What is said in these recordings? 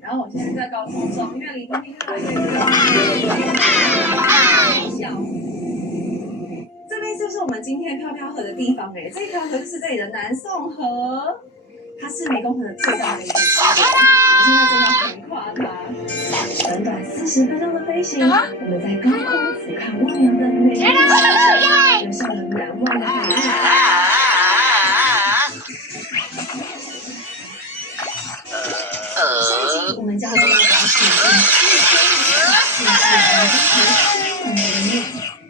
然后我现在在高空中，因为离地面越来越高，小。这边就是我们今天飘飘河的地方哎，这条河就是这里的南宋河，它是湄公河的最大的一个支流。我们现在正要横跨它，短短40分钟的飞行，我们在高空俯瞰汪洋的美丽山水，游向了南湾的海岸。下一集我们将为大家请进4天里，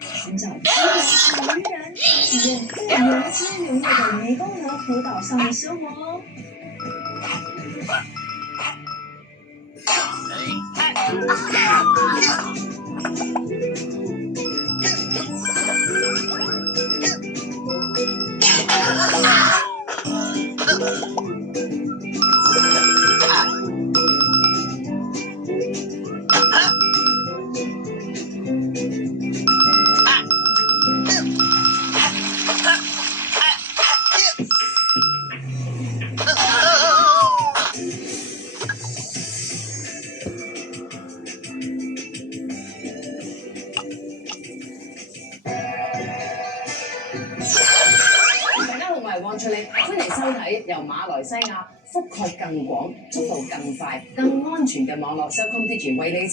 寻找知名的渔人，体验最原汁原味的湄公河湖岛上的生活哦。大家好，我係汪翠玲，歡迎收睇由馬來西亞覆蓋更廣、速度更快、更安全嘅網絡收工 Digi 為你。